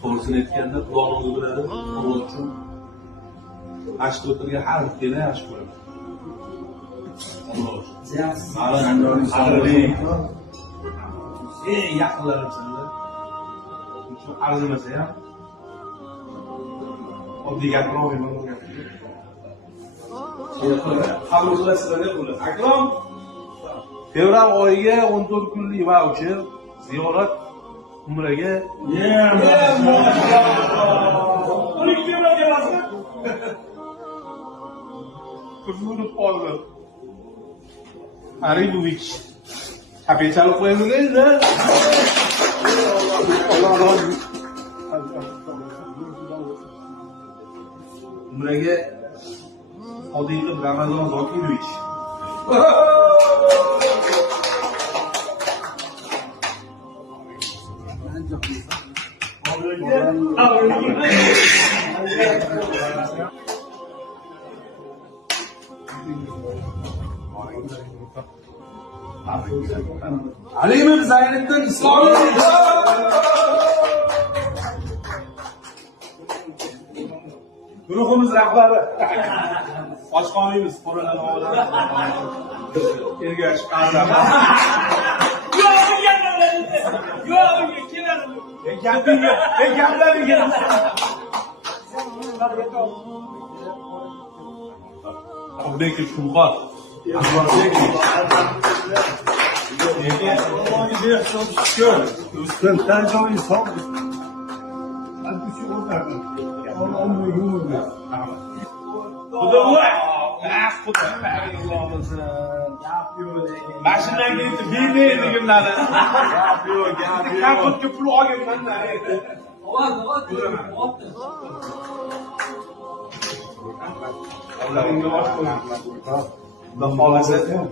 to'g'risini aytganda Xudoning o'zi biladi, Alloh uchun ashta o'tirgan har ikkala yaxshi bo'ladi. Alloh uchun. Qadrli eng yaqinlarim sizlar. Uchun arzimasa ham oddiy gapirmayman bu gapni. Qabul qilasizlar deb o'ylayman. Akrom fevral oyiga 14 kunlik vaucher ziyorat umraga. Kuzunib qoldi. Aribovich. Kapitalik qo'ymaydi. Umraga Odilov Ramazon Zokirovich. Alimov Zayniddin Islomovich. Guruhimiz rahbari. Och qolmaymiz, qo'ralar havolar. Ergash qazam. Yo'q, keladi. Gaplariga. Obbek Shumxon. Üstünden çok insan. Ben düşüyorum zaten. Allah'ım yumurdu. Bu da bu. Bu da. Başından gitti. Bir neydi günlerde? Yapıyor. Kaput köprü o günlerde. Allah'ın yavaş koyun. Da fazla yok.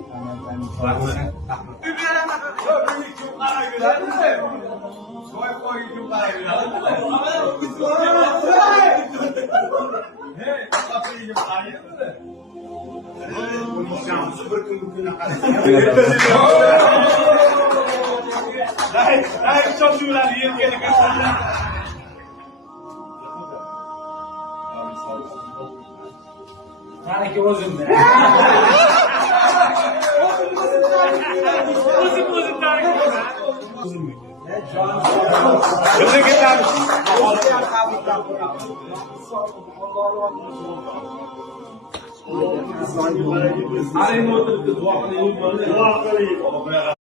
Tane ki bozun be. Bozun tane ki bozun mu? Bozun ki tane. Arayın oturup dua kılayım.